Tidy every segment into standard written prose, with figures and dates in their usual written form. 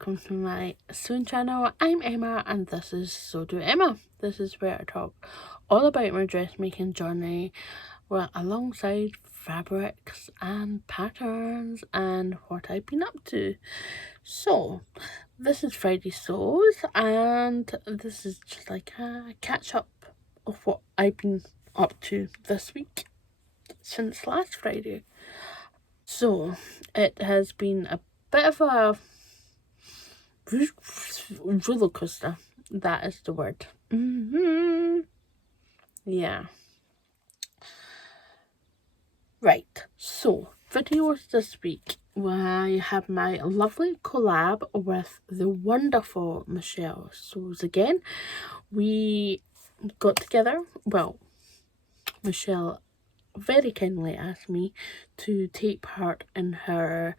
welcome to my sewing channel. I'm Emma and this is So Do Emma. This is where I talk all about my dressmaking journey, well, alongside fabrics and patterns and what I've been up to. So, this is Friday Sews and this is just like a catch up of what I've been up to this week since last Friday. So, it has been a bit of a roller coaster. That is the word. Yeah. Right. So, videos this week. I have my lovely collab with the wonderful Michelle Sews again. We got together. Well, Michelle very kindly asked me to take part in her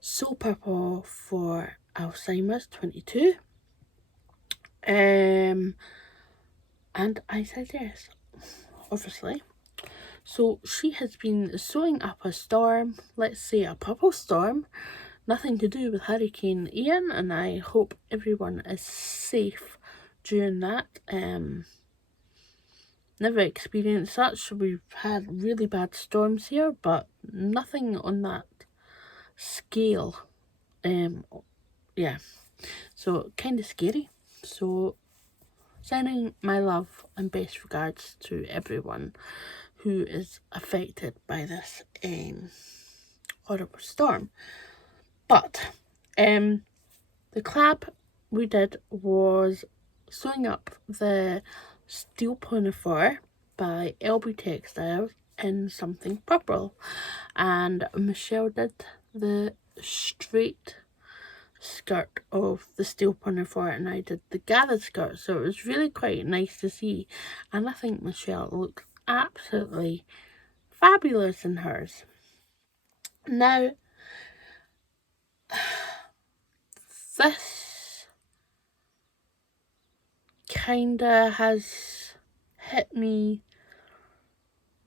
Sew Purple for Alzheimer's 22. And I said yes, obviously. So she has been sewing up a storm, let's say a purple storm, nothing to do with Hurricane Ian, and I hope everyone is safe during that. Never experienced such. We've had really bad storms here, but nothing on that scale. Yeah, so kind of scary. So sending my love and best regards to everyone who is affected by this horrible storm. But the collab we did was sewing up the Steel Pinafore by LB Textiles in something purple, and Michelle did the straight skirt of the Steel Pinafore and I did the gathered skirt, so it was really quite nice to see, and I think Michelle looks absolutely fabulous in hers. Now, this kinda has hit me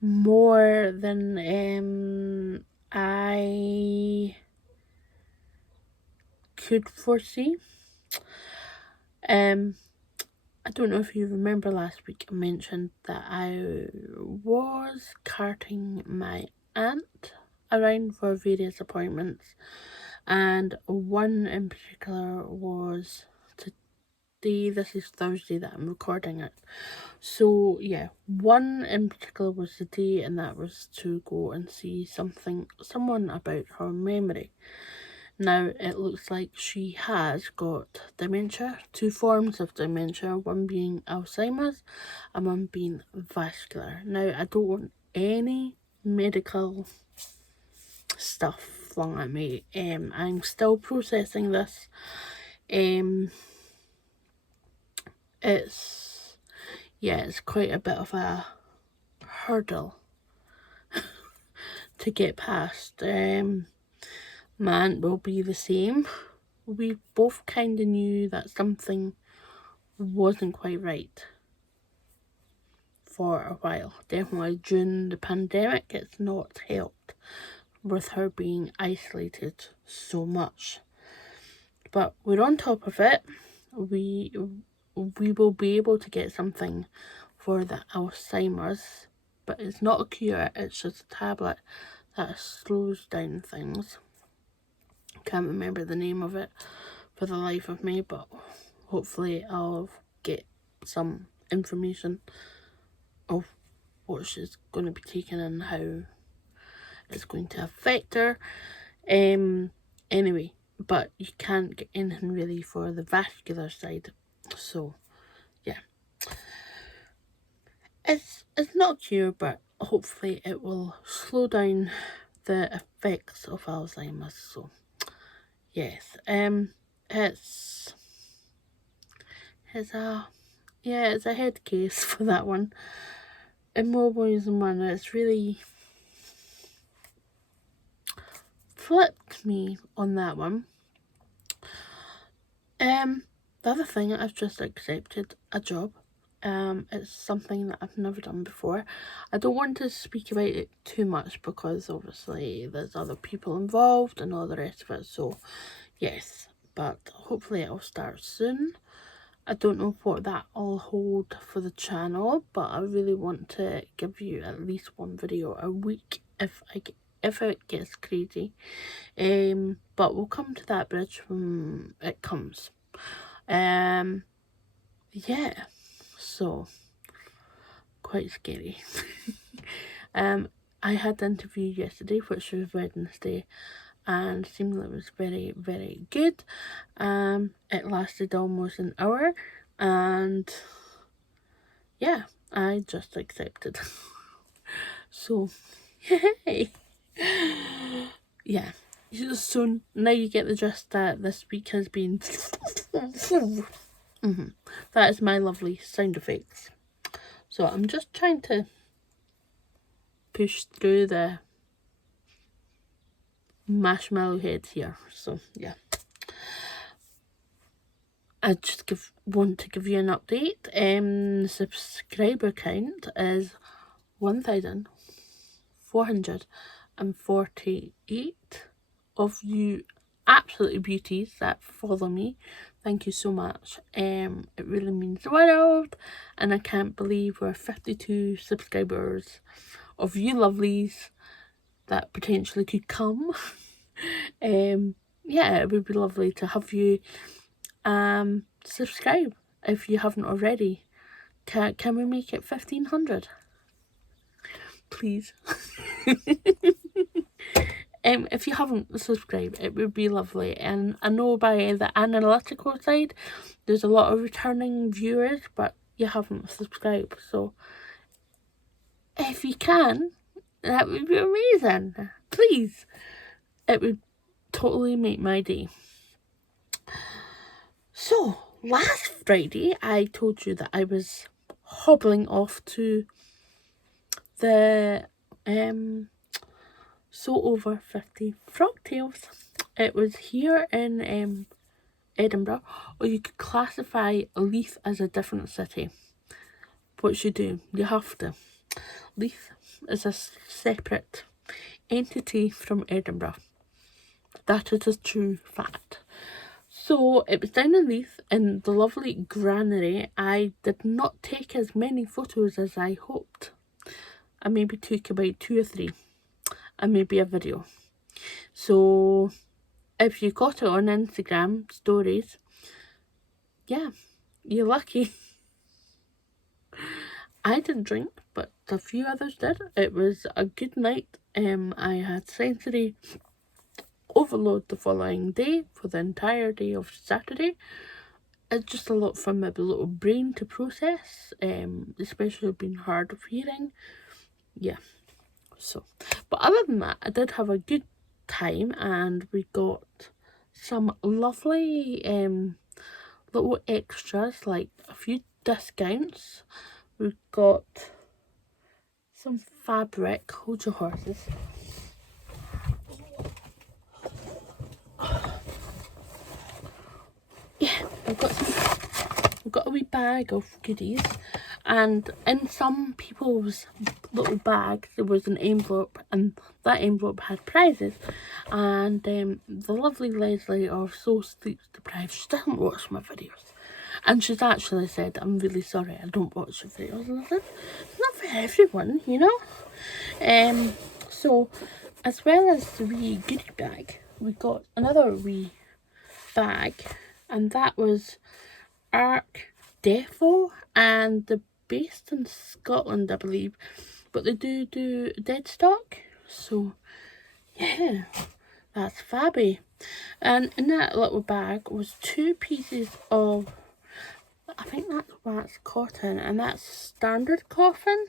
more than I could foresee. I don't know if you remember last week I mentioned that I was carting my aunt around for various appointments, and one in particular was today. This is Thursday that I'm recording it. So yeah, one in particular was today, and that was to go and see someone about her memory. Now, it looks like she has got dementia, 2 forms of dementia, one being Alzheimer's and one being vascular. Now, I don't want any medical stuff flung at me. I'm still processing this. It's quite a bit of a hurdle to get past. My aunt will be the same. We both kind of knew that something wasn't quite right for a while. Definitely during the pandemic, it's not helped with her being isolated so much. But we're on top of it. We will be able to get something for the Alzheimer's, but it's not a cure, it's just a tablet that slows down things. Can't remember the name of it for the life of me, but hopefully I'll get some information of what she's going to be taking and how it's going to affect her. Anyway, but you can't get anything really for the vascular side, so yeah, it's not a cure, but hopefully it will slow down the effects of Alzheimer's. So yes, it's a head case for that one. In more ways than one, it's really flipped me on that one. The other thing, I've just accepted a job It's something that I've never done before. I don't want to speak about it too much because obviously there's other people involved and all the rest of it, so yes, but hopefully it'll start soon. I don't know what that'll hold for the channel, but I really want to give you at least one video a week if it gets crazy. But we'll come to that bridge when it comes. Yeah, so quite scary. I had the interview yesterday, which was Wednesday, and seemed like it was very, very good. It lasted almost an hour, and yeah, I just accepted. So, yay! Yeah, so now you get the gist that this week has been that is my lovely sound effects. So I'm just trying to push through the marshmallow heads here. So yeah, I just want to give you an update. The subscriber count is 1,448 of you absolutely beauties that follow me. Thank you so much. It really means the world, and I can't believe we're 52 subscribers of you lovelies that potentially could come. Yeah, it would be lovely to have you subscribe if you haven't already. Can we make it 1,500? Please. If you haven't subscribed, it would be lovely. And I know by the analytical side, there's a lot of returning viewers, but you haven't subscribed. So if you can, that would be amazing. Please. It would totally make my day. So, last Friday, I told you that I was hobbling off to the So Over 50 Frocktails. It was here in Edinburgh, or you could classify Leith as a different city. What you do, you have to. Leith is a separate entity from Edinburgh. That is a true fact. So it was down in Leith in the lovely granary. I did not take as many photos as I hoped. I maybe took about 2 or 3, and maybe a video. So if you got it on Instagram stories, yeah, you're lucky. I didn't drink, but a few others did. It was a good night. I had sensory overload the following day for the entire day of Saturday. It's just a lot for my little brain to process, especially being hard of hearing. Yeah, so, but other than that, I did have a good time, and we got some lovely little extras, like a few discounts. We got some fabric. Hold your horses. Yeah, we've got a wee bag of goodies, and in some people's little bags there was an envelope, and that envelope had prizes. And the lovely Leslie of So Sleep Deprived, she doesn't watch my videos, and she's actually said, I'm really sorry I don't watch your videos. And I said, it's not for everyone, you know. So as well as the wee goodie bag, we got another wee bag, and that was Arc Defo, and they're based in Scotland, I believe, but they do dead stock. So yeah, that's fabby. And in that little bag was 2 pieces of, I think that's cotton, and that's standard cotton.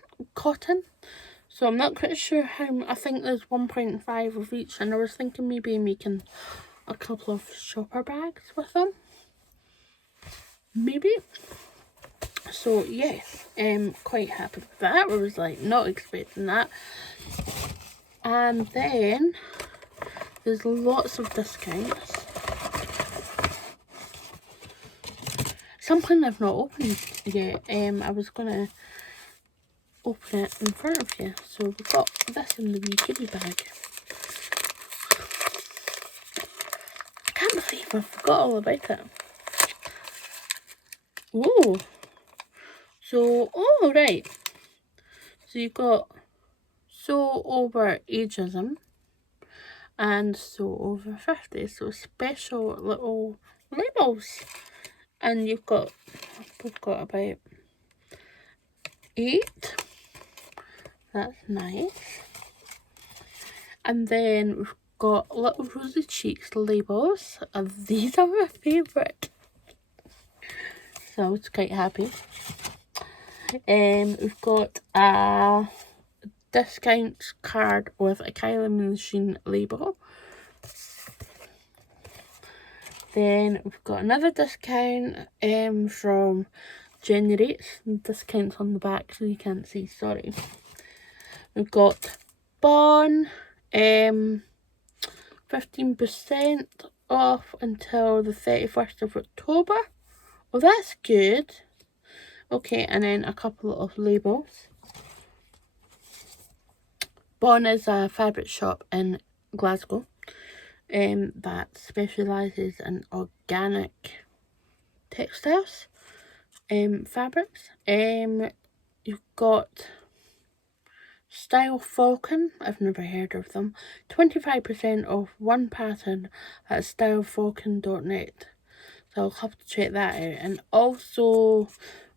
So I'm not quite sure how. I think there's 1.5 of each, and I was thinking maybe making a couple of shopper bags with them, maybe. So yes, quite happy with that. I was like not expecting that. And then there's lots of discounts. something I've not opened yet. I was gonna open it in front of you. So we've got this in the wee goodie bag. I can't believe I forgot all about it. Whoa! So, oh right. So you've got So Over Ageism and So Over 50. So special little labels. And we've got about 8. That's nice. And then we've got little rosy cheeks labels. And these are my favourite. So I was quite happy. We've got a discount card with a Kylie Machine label. Then we've got another discount from Generates. Discounts on the back so you can't see, sorry. We've got Bon, 15% off until the 31st of October. Well, that's good. Okay, and then a couple of labels. Bon is a fabric shop in Glasgow that specialises in organic textiles, fabrics. You've got Style Falcon, I've never heard of them. 25% off one pattern at stylefalcon.net. So I'll have to check that out. And also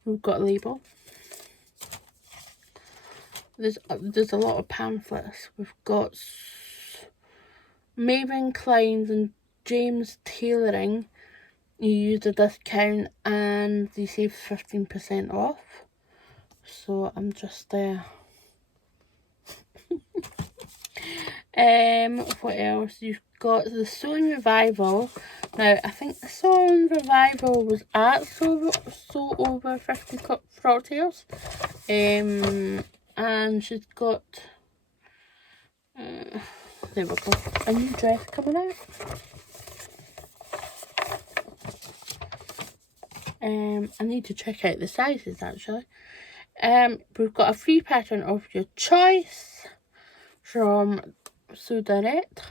we've got a label. There's a lot of pamphlets. We've got Maven Kleins and James Tailoring. You use a discount and you save 15% off. So I'm just there. What else? You've got the Sewing Revival. Now I think the Sewing Revival was at So Over 50 Frocktails. And she's got there we go, a new dress coming out. I need to check out the sizes actually. We've got a free pattern of your choice from So Direct.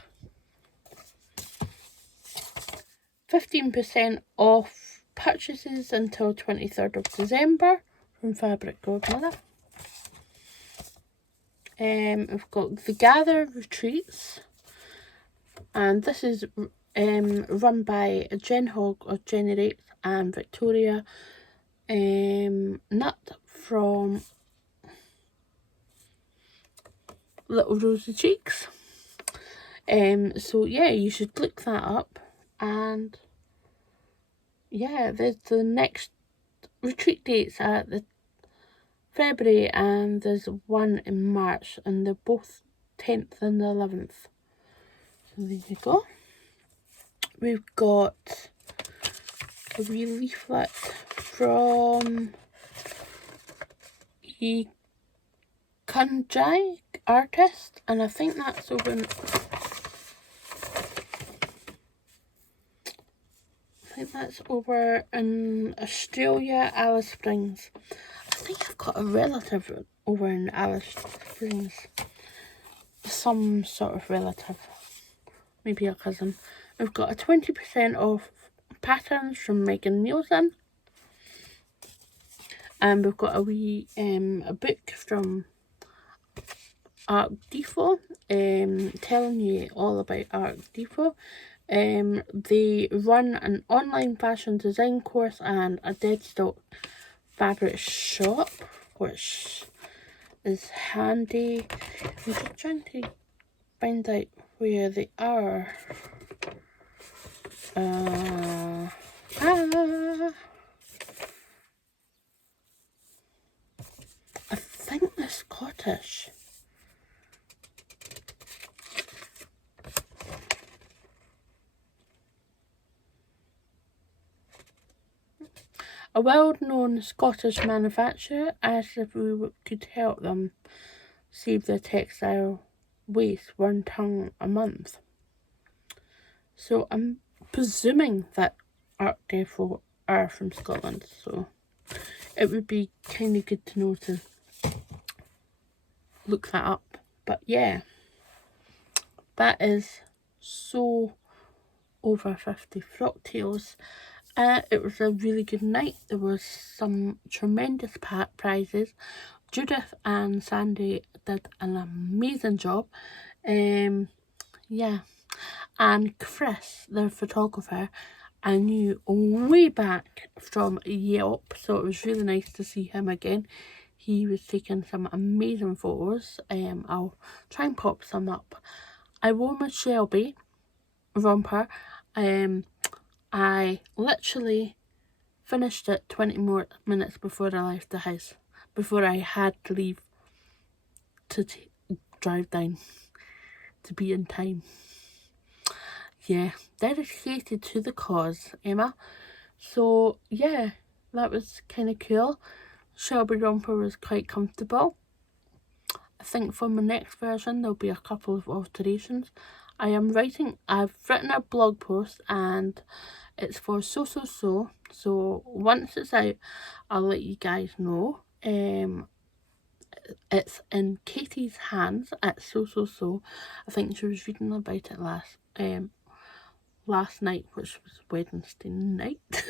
15% off purchases until 23rd of December from Fabric Godmother. We've got the Gather Retreats, and this is run by Jen Hogg of Generates and Victoria Nut from Little Rosy Cheeks. So yeah, you should look that up. And yeah, there's the next retreat dates at the February, and there's one in March, and they're both 10th and the 11th. So there you go. We've got a wee leaflet from Kunjai Artist, and I think that's over in Australia, Alice Springs. I think I've got a relative over in Alice Springs. Some sort of relative. Maybe a cousin. We've got a 20% off patterns from Megan Nielsen. And we've got a wee a book from Art Deco, telling you all about Art Deco. They run an online fashion design course and a dead stock fabric shop, which is handy. I'm just trying to find out where they are. I think they're Scottish. A well-known Scottish manufacturer asked if we could help them save their textile waste 1 tonne a month. So I'm presuming that Art Deco are from Scotland, so it would be kind of good to know to look that up. But yeah, that is so over 50 Frocktails. It was a really good night. There was some tremendous prizes. Judith and Sandy did an amazing job. Yeah, and Chris, the photographer, I knew way back from Yelp, so it was really nice to see him again. He was taking some amazing photos. I'll try and pop some up. I wore my Shelby romper. I literally finished it 20 more minutes before I left the house, before I had to leave to drive down to be in time. Yeah, dedicated to the cause, Emma. So yeah, that was kind of cool. Shelby romper was quite comfortable. I think for my next version there'll be a couple of alterations. I've written a blog post and it's for so once it's out I'll let you guys know. It's in Katie's hands at so. I think she was reading about it last night, which was Wednesday night.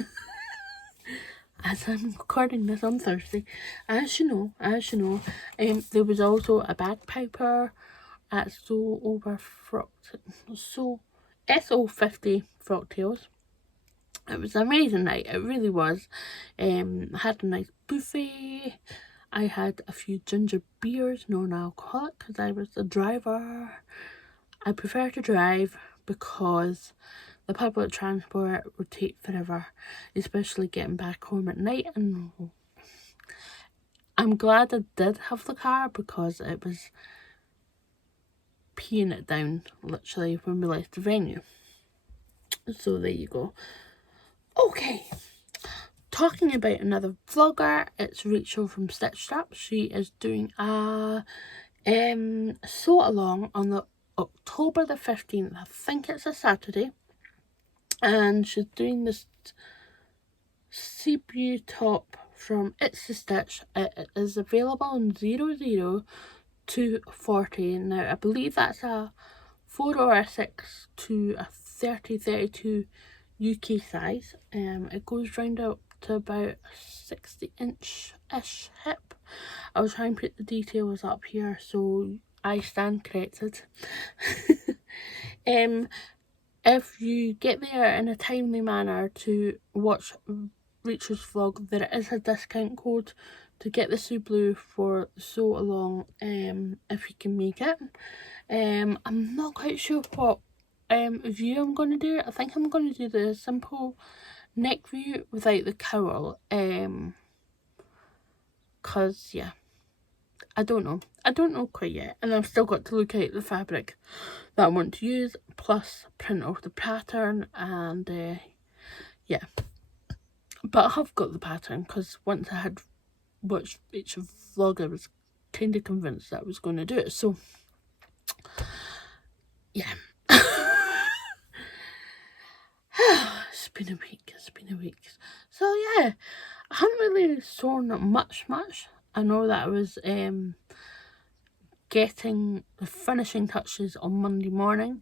As I'm recording this on Thursday, as you know. There was also a bagpiper at SO50 Frocktails. It was an amazing night, it really was. I had a nice buffet. I had a few ginger beers, non-alcoholic, because I was the driver. I prefer to drive because the public transport would take forever, especially getting back home at night. And I'm glad I did have the car because it was peeing it down literally when we left the venue. So there you go. Okay, talking about another vlogger, it's Rachel from Stitch Strap. She is doing a sew along on the October the 15th. I think it's a Saturday. And she's doing this sea blue top from It's a Stitch. It is available in 00 to 40. Now I believe that's a 4 or a 6 to a 30-32 UK size. It goes round up to about 60-inch-ish hip. I'll try and put the details up here so I stand corrected. If you get there in a timely manner to watch Rachel's vlog, there is a discount code to get the Sue Blue for sew along, if you can make it. I'm not quite sure what view I'm going to do. I think I'm going to do the simple neck view without the cowl, because yeah, I don't know quite yet, and I've still got to look at the fabric that I want to use, plus print off the pattern, and yeah, but I have got the pattern because once I had watched each vlog I was kind of convinced that I was going to do it. So yeah. It's been a week. So yeah, I haven't really sewn much. I know that I was getting the finishing touches on Monday morning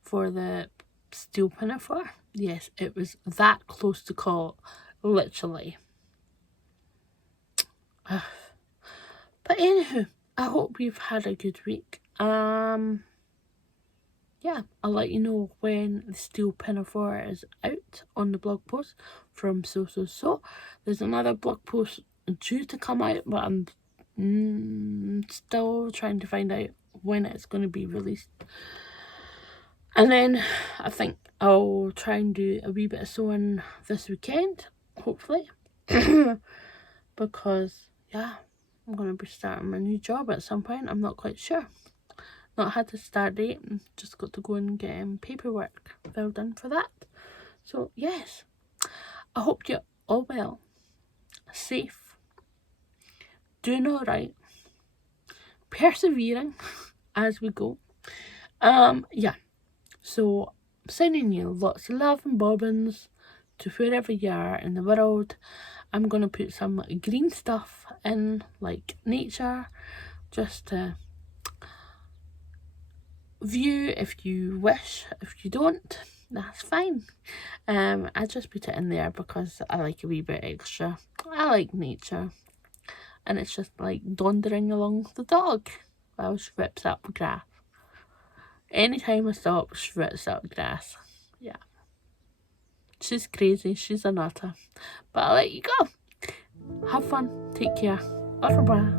for the steel pinafore. Yes, it was that close to call, literally. But anywho, I hope you've had a good week. Yeah, I'll let you know when the steel pinafore is out on the blog post from So. There's another blog post due to come out, but I'm still trying to find out when it's going to be released. And then I think I'll try and do a wee bit of sewing this weekend, hopefully. Because yeah, I'm going to be starting my new job at some point. I'm not quite sure. Not had to start date, just got to go and get paperwork filled in for that. So yes, I hope you're all well, safe, doing all right, persevering as we go. Yeah, so sending you lots of love and bobbins to wherever you are in the world. I'm going to put some green stuff in, like nature, just to view if you wish. If you don't, that's fine. I just put it in there because I like a wee bit extra. I like nature, and it's just like dondering along the dog while she rips up grass. Anytime I stop, she rips up grass. Yeah. She's crazy, she's a nutter. But I'll let you go. Have fun, take care. Au revoir.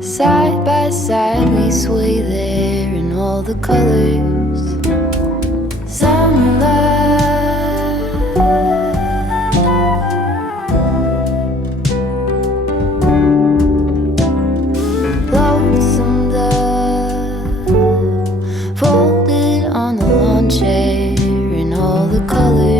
Side by side we sway there in all the colors. Summer love, lonesome dove, folded on the lawn chair in all the colors.